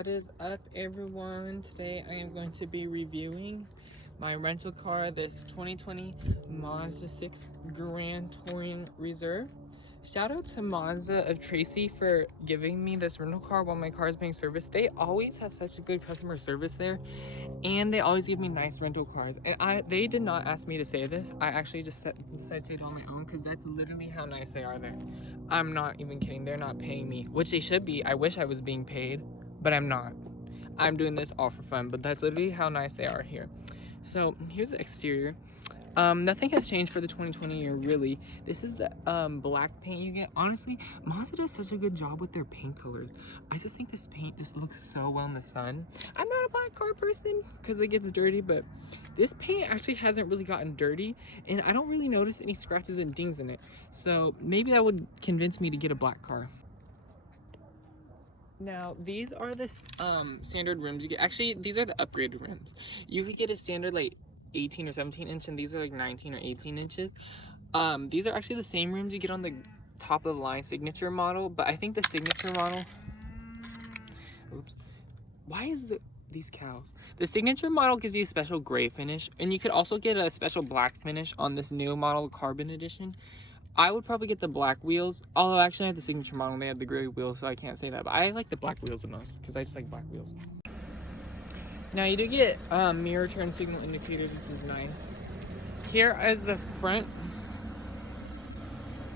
What is up, everyone? Today I am going to be reviewing my rental car, this 2020 Mazda 6 Grand Touring Reserve. Shout out to Mazda of Tracy for giving me this rental car while my car is being serviced. They always have such a good customer service there, and they always give me nice rental cars. And they did not ask me to say this. I actually just decided to say it on my own because that's literally how nice they are there. I'm not even kidding. They're not paying me, which they should be. I wish I was being paid, but I'm not. I'm doing this all for fun, but that's literally how nice they are here. So here's the exterior. Nothing has changed for the 2020 year, really. This is the black paint you get. Honestly, Mazda does such a good job with their paint colors. I just think this paint just looks so well in the sun. I'm not a black car person because it gets dirty, but this paint actually hasn't really gotten dirty, and I don't really notice any scratches and dings in it. So maybe that would convince me to get a black car. Now, these are the standard rims you get. Actually, these are the upgraded rims. You could get a standard like 18 or 17 inch, and these are like 19 or 18 inches. These are actually the same rims you get on the top of the line signature model, but I think the signature model, oops, why is these cows? The signature model gives you a special gray finish, and you could also get a special black finish on this new model carbon edition. I would probably get the black wheels, although actually I have the signature model and they have the gray wheels, so I can't say that, but I like the black wheels the most because I just like black wheels. Now you do get mirror turn signal indicators, which is nice. Here is the front.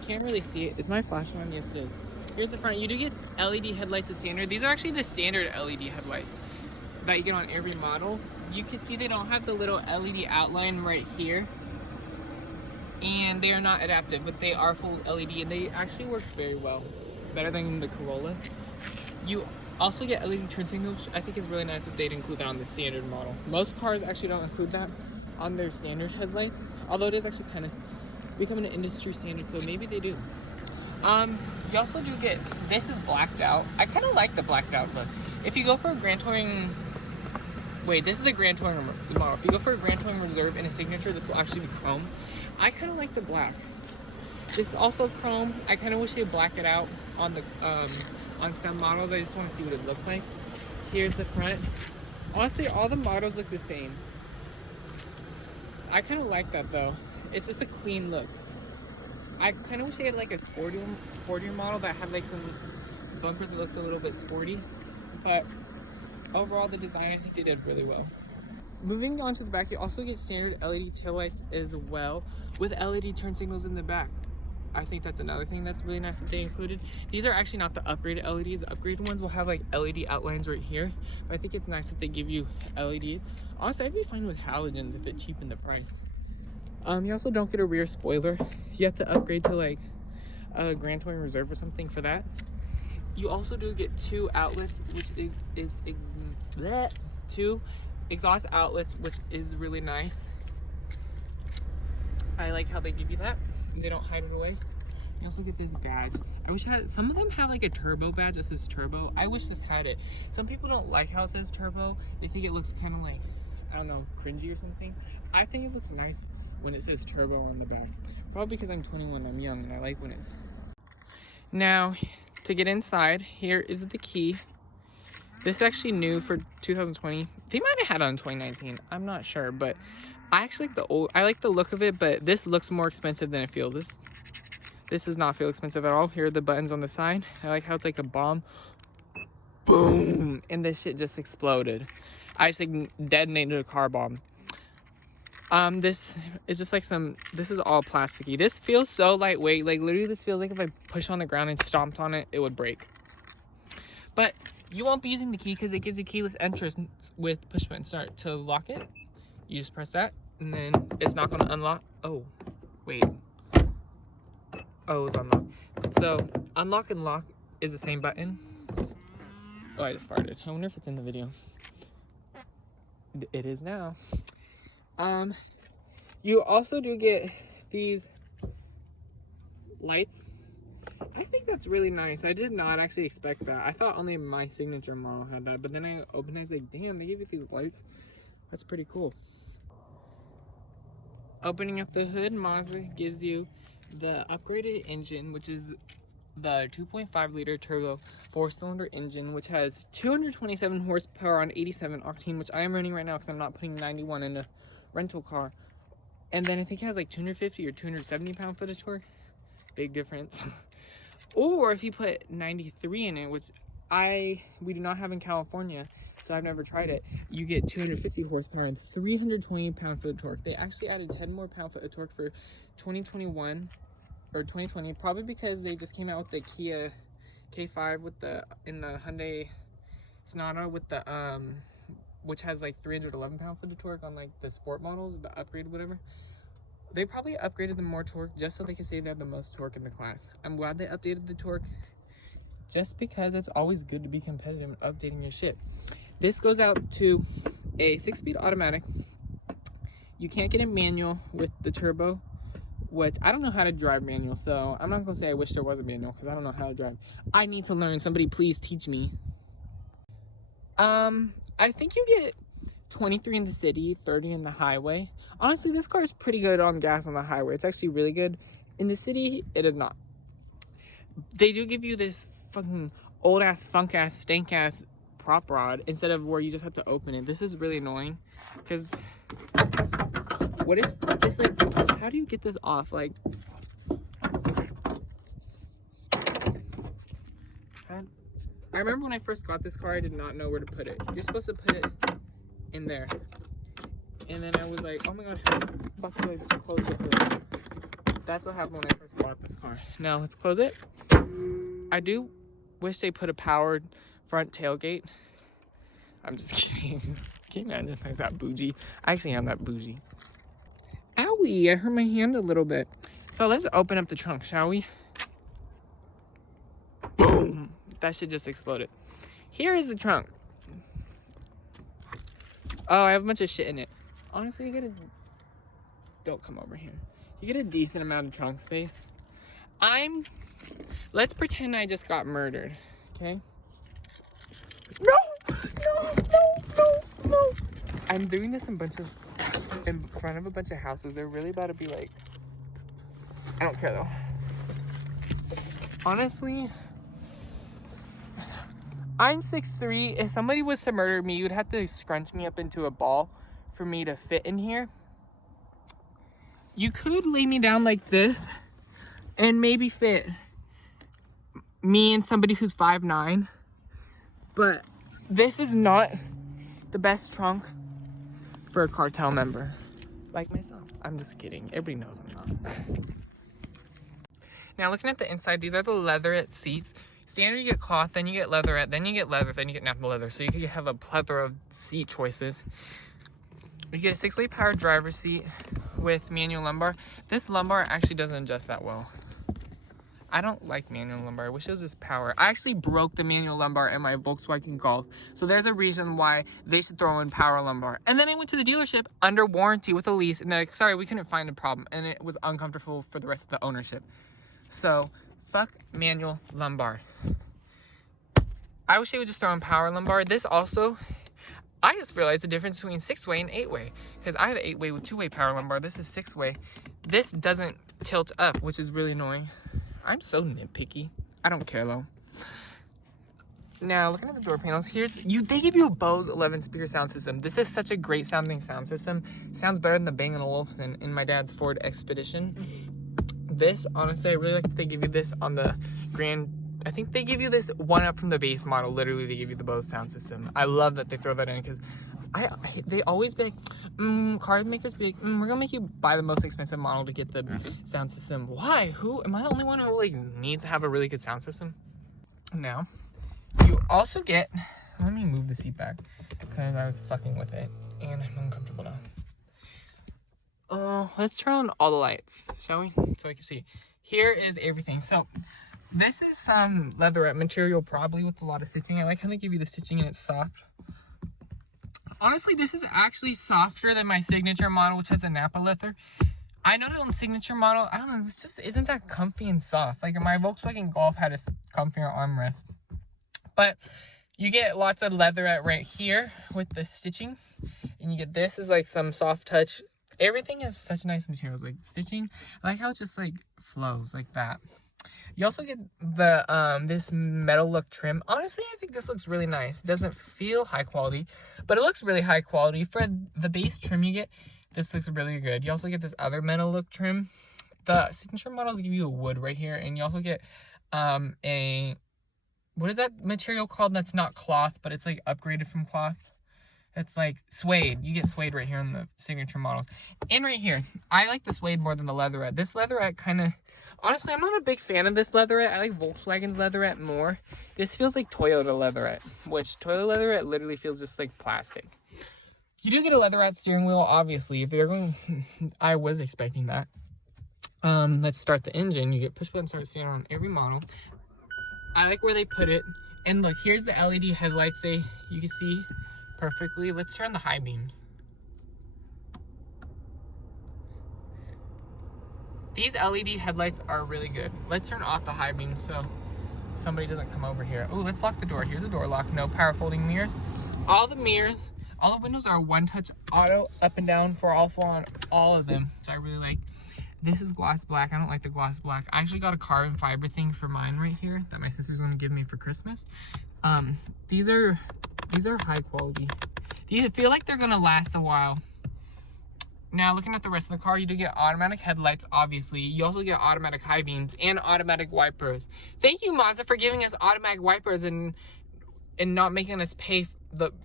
Can't really see it. Is my flash on? Yes, it is. Here's the front. You do get LED headlights as standard. These are actually the standard LED headlights that you get on every model. You can see they don't have the little LED outline right here, and they are not adaptive, but they are full LED, and they actually work very well, better than the Corolla. You also get LED turn signals, which I think is really nice that they'd include that on the standard model. Most cars actually don't include that on their standard headlights, although it is actually kind of becoming an industry standard, so maybe they do. You also do get, this is blacked out. I kind of like the blacked out look. If you go for a Grand Touring, wait, this is a Grand Touring model. If you go for a Grand Touring Reserve and a Signature, this will actually be chrome. I kind of like the black. This is also chrome. I kind of wish they'd black it out on the on some models. I just want to see what it looked like. Here's the front. Honestly, all the models look the same. I kind of like that though. It's just a clean look. I kind of wish they had like a sportier model that had like some bumpers that looked a little bit sporty. But overall, the design, I think they did really well. Moving on to the back, you also get standard LED taillights as well with LED turn signals in the back. I think that's another thing that's really nice that they included. These are actually not the upgraded LEDs. The upgraded ones will have like LED outlines right here. But I think it's nice that they give you LEDs. Honestly, I'd be fine with halogens if it cheapened the price. You also don't get a rear spoiler. You have to upgrade to like a Grand Touring Reserve or something for that. You also do get two outlets, which is two exhaust outlets, which is really nice. I like how they give you that. They don't hide it away. You also get this badge. I wish some of them have like a turbo badge that says turbo. I wish this had it. Some people don't like how it says turbo. They think it looks kind of like, I don't know, cringy or something. I think it looks nice when it says turbo on the back. Probably because I'm 21, I'm young, and I like when it. Now, to get inside, here is the key. This is actually new for 2020. They might have had it on 2019. I'm not sure, but I actually like I like the look of it, but this looks more expensive than it feels. This does not feel expensive at all. Here are the buttons on the side. I like how it's like a bomb. Boom! And this shit just exploded. I just like detonated a car bomb. This is just like this is all plasticky. This feels so lightweight. Like literally this feels like if I push on the ground and stomped on it, it would break. But you won't be using the key because it gives you keyless entrance with push button start. To lock it, you just press that, and then it's not going to unlock. Oh, wait. Oh, it's unlocked. So unlock and lock is the same button. Oh, I just farted. I wonder if it's in the video. It is now. You also do get these lights. I think that's really nice. I did not actually expect that. I thought only my signature model had that, but then I opened it, I was like, damn, they gave you these lights. That's pretty cool. Opening up the hood, Mazda gives you the upgraded engine, which is the 2.5 liter turbo 4-cylinder engine, which has 227 horsepower on 87 octane, which I am running right now because I'm not putting 91 in a rental car. And then I think it has like 250 or 270 pound-foot of torque. Big difference. Or if you put 93 in it, which we do not have in California, so I've never tried it, you get 250 horsepower and 320 pound-foot of torque. They actually added 10 more pound-foot of torque for 2021 or 2020, probably because they just came out with the Kia K5 with in the Hyundai Sonata with the which has like 311 pound-foot of torque on like the sport models, the upgrade, whatever. They probably upgraded them more torque just so they could say they have the most torque in the class. I'm glad they updated the torque, just because it's always good to be competitive and updating your shit. This goes out to a 6-speed automatic. You can't get a manual with the turbo, which I don't know how to drive manual, so I'm not gonna say I wish there was a manual because I don't know how to drive. I need to learn. Somebody please teach me. I think you get 23 in the city, 30 in the highway. Honestly, this car is pretty good on gas on the highway. It's actually really good. In the city, it is not. They do give you this fucking old ass, funk ass, stank ass prop rod instead of where you just have to open it. This is really annoying because what is this like? How do you get this off? Like, I remember when I first got this car, I did not know where to put it. You're supposed to put it in there, and then I was like, oh my god, let's close it. That's what happened when I first bought this car. Now let's close it. I do wish they put a powered front tailgate. I'm just kidding. Can you imagine if I was that bougie? I actually am that bougie. Owie, I hurt my hand a little bit. So let's open up the trunk, shall we? Boom! That shit just exploded. Here is the trunk. Oh, I have a bunch of shit in it. Honestly, don't come over here. You get a decent amount of trunk space. Let's pretend I just got murdered, okay? No. I'm doing this in front of a bunch of houses. They're really about to be like, I don't care though. Honestly, I'm 6'3". If somebody was to murder me, you'd have to scrunch me up into a ball for me to fit in here. You could lay me down like this and maybe fit me and somebody who's 5'9". But this is not the best trunk for a cartel member like myself. I'm just kidding. Everybody knows I'm not. Now looking at the inside, these are the leatherette seats. Standard you get cloth, then you get leatherette, then you get leather, then you get natural leather. So you can have a plethora of seat choices. You get a 6-way powered driver's seat with manual lumbar. This lumbar actually doesn't adjust that well. I don't like manual lumbar. I wish it was this power. I actually broke the manual lumbar in my Volkswagen Golf. So there's a reason why they should throw in power lumbar. And then I went to the dealership under warranty with a lease, and they're like, sorry, we couldn't find a problem. And it was uncomfortable for the rest of the ownership. So fuck manual lumbar. I wish they would just throw in power lumbar. This also, I just realized the difference between 6-way and 8-way. Because I have an 8-way with 2-way power lumbar. This is 6-way. This doesn't tilt up, which is really annoying. I'm so nitpicky. I don't care though. Now, looking at the door panels, they give you a Bose 11-speaker sound system. This is such a great sounding sound system. Sounds better than the Bang & Olufsen in my dad's Ford Expedition. This, honestly, I really like that they give you this on the Grand. I think they give you this one up from the base model. Literally, they give you the Bose sound system. I love that they throw that in because they always be like, car makers be like, we're gonna make you buy the most expensive model to get the sound system. Why? Am I the only one who like needs to have a really good sound system? Now, you also get, let me move the seat back because I was fucking with it and I'm uncomfortable now. Let's turn on all the lights, shall we? So I can see. Here is everything. So this is some leatherette material, probably with a lot of stitching. I like how they give you the stitching and it's soft. Honestly, this is actually softer than my signature model, which has the Napa leather. I know that on the signature model, I don't know, this just isn't that comfy and soft. Like my Volkswagen Golf had a comfier armrest. But you get lots of leatherette right here with the stitching. And you get this is like some soft touch. Everything is such nice materials, like stitching. I like how it just like flows like that. You also get the this metal look trim. Honestly, I think this looks really nice. It doesn't feel high quality, but it looks really high quality. For the base trim you get, this looks really good. You also get this other metal look trim. The signature models give you a wood right here, and you also get a, what is that material called that's not cloth, but it's like upgraded from cloth? It's like suede. You get suede right here in the signature models. And right here, I like the suede more than the leatherette. This leatherette kind of, honestly, I'm not a big fan of this leatherette. I like Volkswagen's leatherette more. This feels like Toyota leatherette, which Toyota leatherette literally feels just like plastic. You do get a leatherette steering wheel, obviously. If you're going, I was expecting that. Let's start the engine. You get push button start steering on every model. I like where they put it. And look, here's the LED headlights. You can see perfectly. Let's turn the high beams. These LED headlights are really good. Let's turn off the high beams so somebody doesn't come over here. Oh, let's lock the door. Here's a door lock. No power folding mirrors. All the mirrors, all the windows are one-touch auto up and down for all of them, which I really like. This is gloss black. I don't like the gloss black. I actually got a carbon fiber thing for mine right here that my sister's going to give me for Christmas. These are high quality. These feel like they're going to last a while. Now, looking at the rest of the car, you do get automatic headlights, obviously. You also get automatic high beams and automatic wipers. Thank you, Mazda, for giving us automatic wipers and not making us pay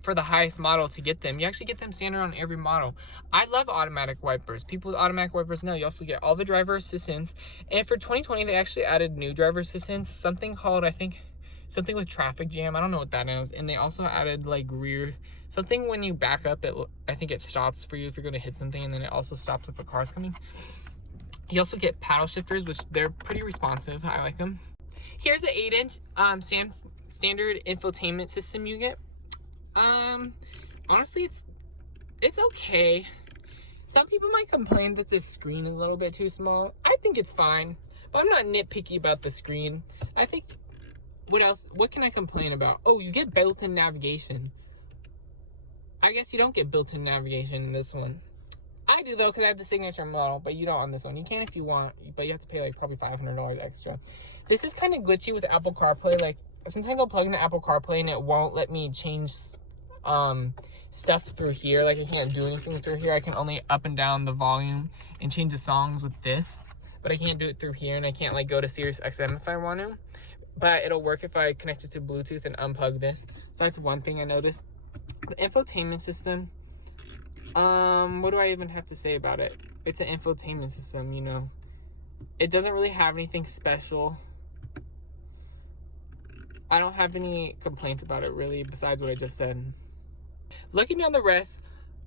for the highest model to get them. You actually get them standard on every model. I love automatic wipers. People with automatic wipers know you also get all the driver assistance. And for 2020, they actually added new driver assistance, something called, I think, something with traffic jam. I don't know what that is. And they also added like rear, something when you back up, I think it stops for you if you're going to hit something, and then it also stops if a car's coming. You also get paddle shifters, which they're pretty responsive. I like them. Here's the 8-inch standard infotainment system you get. Honestly, it's okay. Some people might complain that this screen is a little bit too small. I think it's fine, but I'm not nitpicky about the screen. I think, what can I complain about? Oh, you get built-in navigation. I guess you don't get built-in navigation in this one. I do though, because I have the signature model, but you don't on this one. You can if you want, but you have to pay like probably $500 extra. This is kind of glitchy with Apple CarPlay. Like, sometimes I'll plug into Apple CarPlay and it won't let me change stuff through here. Like, I can't do anything through here. I can only up and down the volume and change the songs with this, but I can't do it through here, and I can't like go to Sirius XM if I want to, but it'll work if I connect it to Bluetooth and unplug this. So that's one thing I noticed. The infotainment system, what do I even have to say about it? It's an infotainment system, you know. It doesn't really have anything special. I don't have any complaints about it really, besides what I just said. Looking down the rest,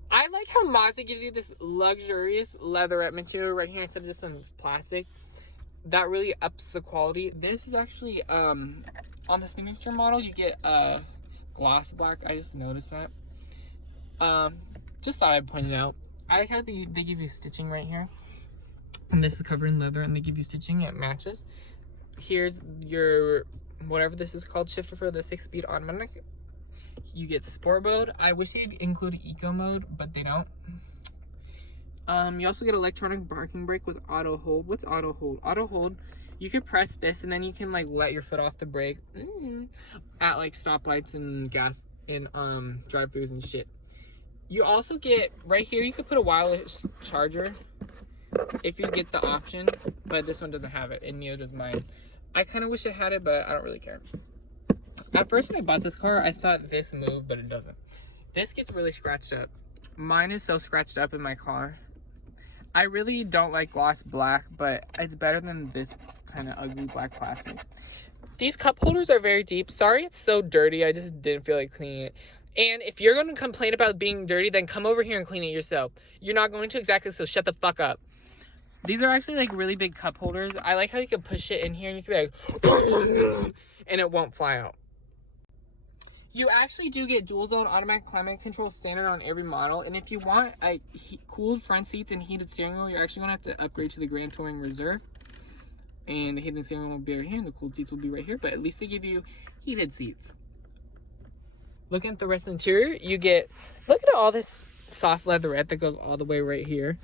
I like how Mazda gives you this luxurious leatherette material right here instead of just some plastic. That really ups the quality. This is actually, on the signature model, you get gloss black. I just noticed that. Just thought I'd point it out. I like how they give you stitching right here. And this is covered in leather, and they give you stitching. It matches. Here's your, whatever this is called, shifter for the 6-speed automatic. You get sport mode. I wish they'd include eco mode, but they don't. You also get electronic parking brake with auto hold. What's auto hold? Auto hold, you can press this and then you can like let your foot off the brake at like stoplights and gas and drive-throughs and shit. You also get right here, you could put a wireless charger if you get the option, but this one doesn't have it, and neither does mine. I kind of wish it had it, but I don't really care. At first when I bought this car, I thought this moved, but it doesn't. This gets really scratched up. Mine is so scratched up in my car. I really don't like gloss black, but it's better than this kind of ugly black plastic. These cup holders are very deep. Sorry it's so dirty. I just didn't feel like cleaning it. And if you're going to complain about being dirty, then come over here and clean it yourself. You're not going to, exactly, so shut the fuck up. These are actually like really big cup holders. I like how you can push it in here and you can be like, and it won't fly out. You actually do get dual zone automatic climate control standard on every model. And if you want cooled front seats and heated steering wheel, you're actually going to have to upgrade to the Grand Touring Reserve. And the heated steering wheel will be right here and the cooled seats will be right here. But at least they give you heated seats. Looking at the rest of the interior, you get, look at all this soft leatherette that goes all the way right here.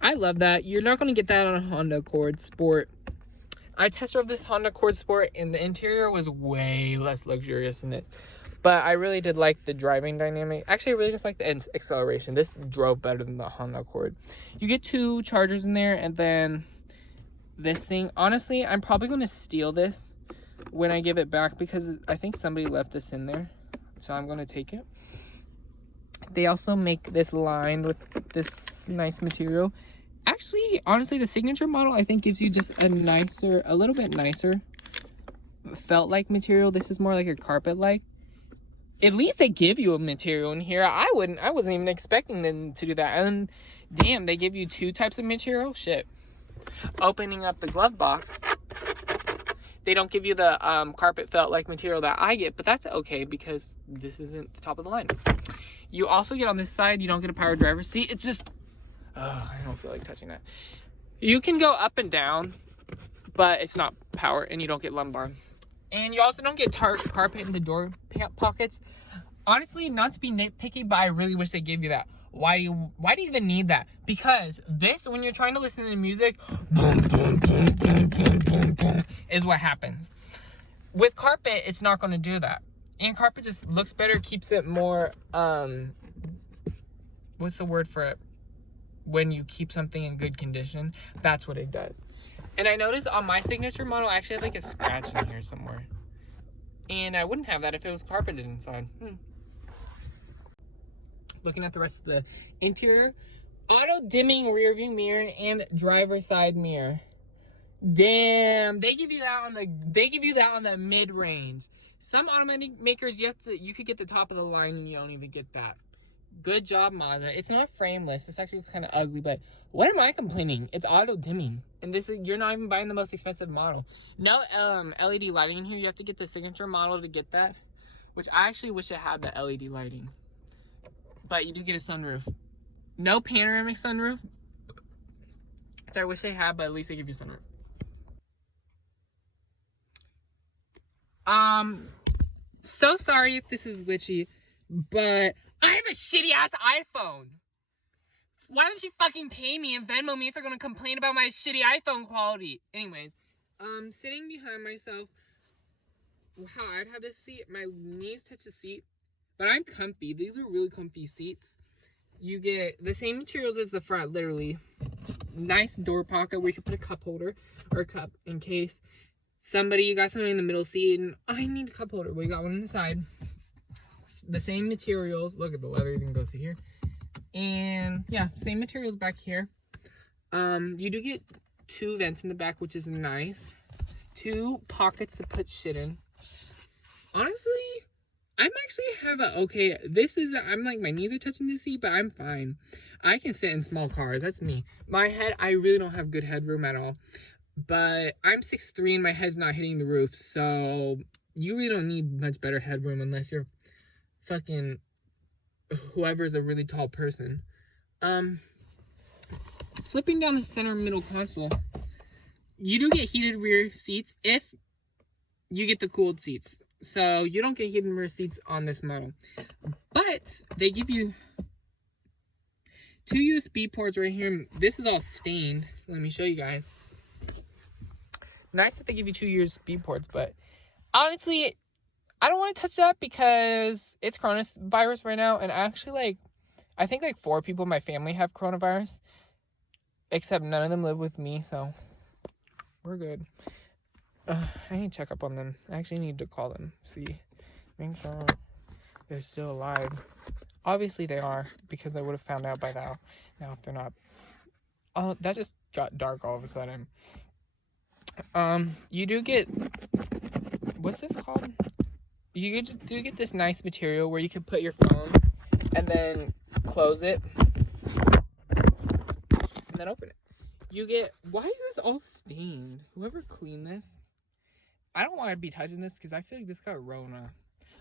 I love that. You're not going to get that on a Honda Accord Sport. I test drove this Honda Accord Sport, and the interior was way less luxurious than this. But I really did like the driving dynamic. Actually, I really just like the acceleration. This drove better than the Honda Accord. You get 2 chargers in there, and then this thing. Honestly, I'm probably going to steal this when I give it back because I think somebody left this in there. So I'm going to take it. They also make this lined with this nice material. Actually, honestly, the signature model I think gives you just a little bit nicer felt-like material. This is more like a carpet-like. At least they give you a material in here. I wasn't even expecting them to do that. And damn, they give you 2 types of material. Shit. Opening up the glove box, they don't give you the carpet felt-like material that I get, but that's okay because this isn't the top of the line. You also get on this side, you don't get a power driver's seat. It's just, I don't feel like touching that. You can go up and down, but it's not power, and you don't get lumbar. And you also don't get carpet in the door pockets. Honestly, not to be nitpicky, but I really wish they gave you that. Why do you even need that? Because this, when you're trying to listen to music, boom, boom, boom, boom, boom, boom, boom, is what happens. With carpet, it's not going to do that. And carpet just looks better, keeps it more, what's the word for it? When you keep something in good condition, that's what it does. And I noticed on my signature model, I actually have like a scratch in here somewhere. And I wouldn't have that if it was carpeted inside. Looking at the rest of the interior, auto dimming rear view mirror and driver's side mirror. Damn, they give you that on the mid range. Some automatic makers you could get the top of the line and you don't even get that. Good job, Mazda. It's not frameless. This actually looks kind of ugly, but what am I complaining? It's auto dimming, and you're not even buying the most expensive model. No LED lighting in here. You have to get the signature model to get that, which I actually wish it had the LED lighting. But you do get a sunroof. No panoramic sunroof, which I wish they had, but at least they give you a sunroof. So sorry if this is glitchy, but I have a shitty ass iPhone. Why don't you fucking pay me and Venmo me if you're gonna complain about my shitty iPhone quality? Anyways, sitting behind myself, wow, I'd have this seat, my knees touch the seat, but I'm comfy. These are really comfy seats. You get the same materials as the front, literally. Nice door pocket where you can put a cup holder or a cup in case you got somebody in the middle seat and I need a cup holder. Well, you got one on the side. The same materials. Look at the leather, even goes to here. And yeah, same materials back here. You do get 2 vents in the back, which is nice. 2 pockets to put shit in. Honestly, I'm like, my knees are touching the seat, but I'm fine. I can sit in small cars. That's me. My head, I really don't have good headroom at all. But I'm 6'3" and my head's not hitting the roof, so you really don't need much better headroom unless you're fucking whoever's a really tall person. Flipping down the center middle console, you do get heated rear seats if you get the cooled seats. So you don't get heated rear seats on this model. But they give you 2 USB ports right here. This is all stained. Let me show you guys. Nice that they give you 2 USB ports, but honestly, I don't want to touch that because it's coronavirus right now, and actually, I think 4 people in my family have coronavirus, except none of them live with me, so we're good. I need to check up on them. I actually need to call them, make sure they're still alive. Obviously they are, because I would have found out by now if they're not. Oh, that just got dark all of a sudden. You do get, what's this called? You do get this nice material where you can put your phone and then close it and then open it. You get, why is this all stained? Whoever cleaned this, I don't want to be touching this because I feel like this got Rona.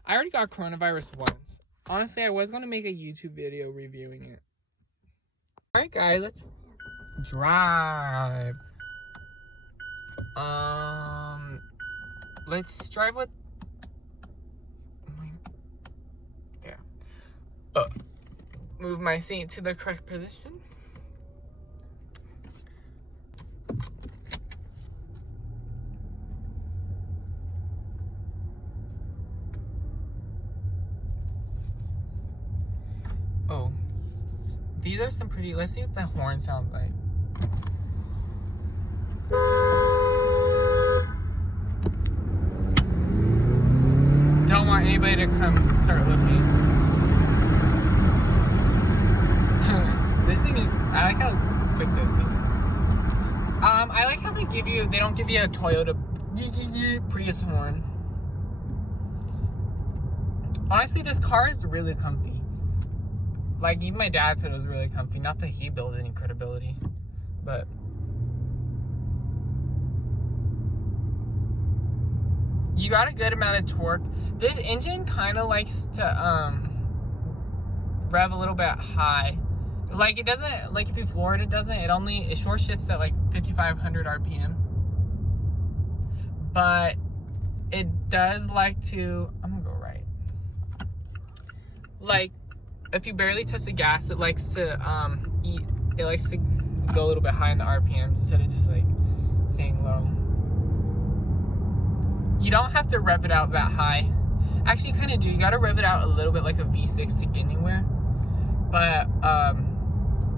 I already got coronavirus once. Honestly, I was going to make a YouTube video reviewing it. Alright guys, let's drive. Let's drive with, yeah. Move my seat to the correct position. These are some pretty, let's see what the horn sounds like. Don't want anybody to come start looking. This thing is, I like how quick this thing is. I like how they don't give you a Toyota Prius horn. Honestly, this car is really comfy. Like, even my dad said it was really comfy. Not that he built any credibility, but you got a good amount of torque. This engine kind of likes to rev a little bit high. Like, it doesn't, like if you floor it, it doesn't. It short shifts at like 5,500 RPM. But it does like to, I'm gonna go right. Like, if you barely touch the gas, it likes to go a little bit high in the RPMs instead of just like staying low. You don't have to rev it out that high. Actually, you kind of do. You gotta rev it out a little bit like a V6 to get anywhere. But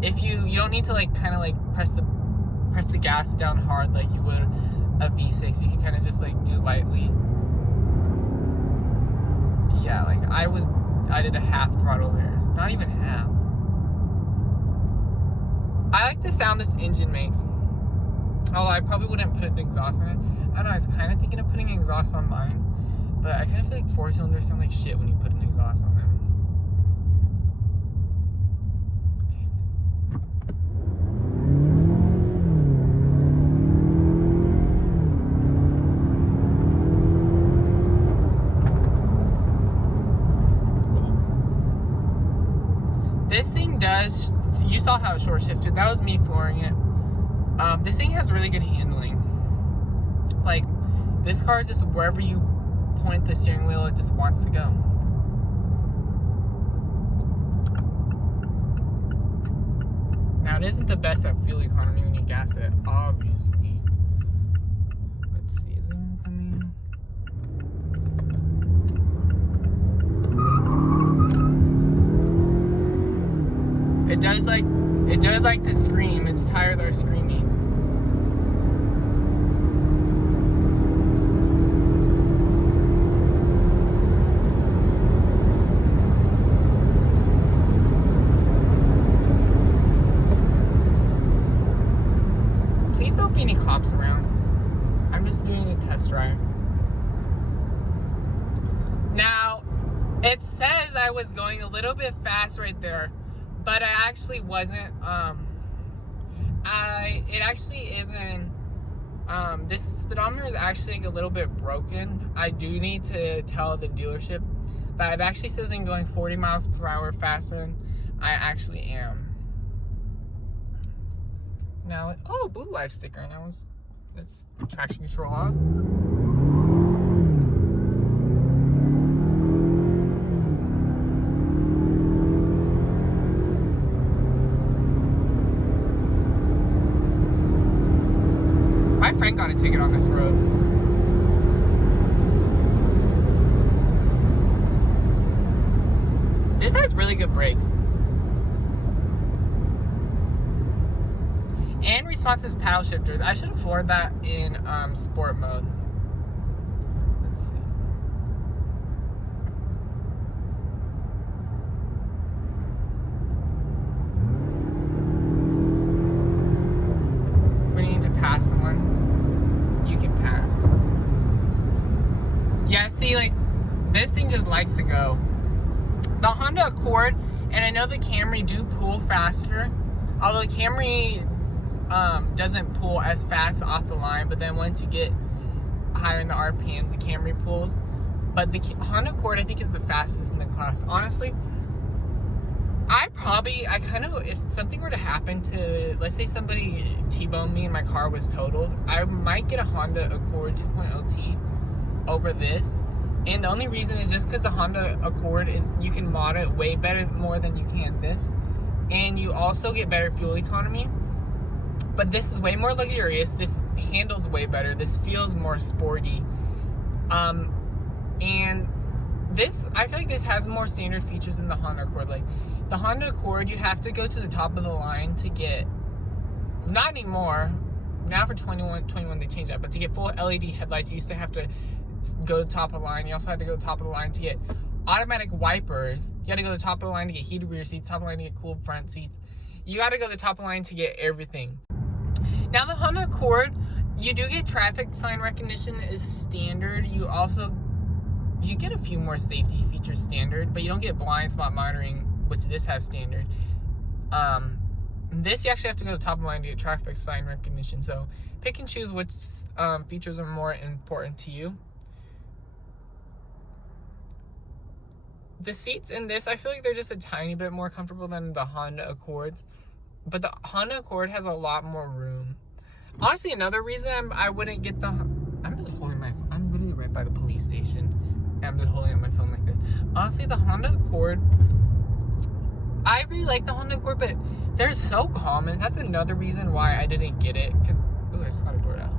if you don't need to like kind of like press the gas down hard like you would a V6. You can kind of just like do lightly. Yeah, like I did a half throttle there. Not even half. I like the sound this engine makes. Although I probably wouldn't put an exhaust on it. I don't know, I was kind of thinking of putting an exhaust on mine. But I kind of feel like 4-cylinders sound like shit when you put an exhaust on them. This thing does, you saw how it short shifted. That was me flooring it. This thing has really good handling. Like, this car, just wherever you point the steering wheel, it just wants to go. Now, it isn't the best at fuel economy when you gas it, obviously. Let's see, is anyone coming? It does like to scream. Its tires are screaming. Please don't be any cops around. I'm just doing a test drive. Now, it says I was going a little bit fast right there. But I actually wasn't. It actually isn't. This speedometer is actually a little bit broken. I do need to tell the dealership that it actually says I'm going 40 miles per hour faster than I actually am. Now, oh, Blue Life sticker. Now it's traction control off. My friend got a ticket on this road. This has really good brakes. And responsive paddle shifters. I should have floored that in sport mode. Let's see. We need to pass someone. You can pass. Yeah, see, like, this thing just likes to go. The Honda Accord, and I know the Camry do pull faster, although the Camry doesn't pull as fast off the line, but then once you get higher in the RPMs, the Camry pulls. But the Honda Accord, I think, is the fastest in the class. Honestly, if something were to happen to, let's say somebody T-boned me and my car was totaled, I might get a Honda Accord 2.0T over this. And the only reason is just because the Honda Accord you can mod it way better, more than you can this. And you also get better fuel economy. But this is way more luxurious. This handles way better. This feels more sporty. And I feel like this has more standard features than the Honda Accord. Like, the Honda Accord, you have to go to the top of the line to get, not anymore, now for 21 they changed that, but to get full LED headlights, you used to have to go to the top of the line. You also had to go to the top of the line to get automatic wipers. You had to go to the top of the line to get heated rear seats, top of the line to get cool front seats. You got to go to the top of the line to get everything. Now, the Honda Accord, you do get traffic sign recognition is standard. You get a few more safety features standard, but you don't get blind spot monitoring, which this has standard. This you actually have to go to the top of the line to get traffic sign recognition. So pick and choose which features are more important to you. The seats in this, I feel like they're just a tiny bit more comfortable than the Honda Accords, but the Honda Accord has a lot more room. Honestly, another reason I wouldn't get I'm just holding my phone. I'm literally right by the police station, and I'm just holding up my phone like this. Honestly, the Honda Accord, I really like the Honda Accord, but they're so common. That's another reason why I didn't get it. Cause, oh, I just got a door now.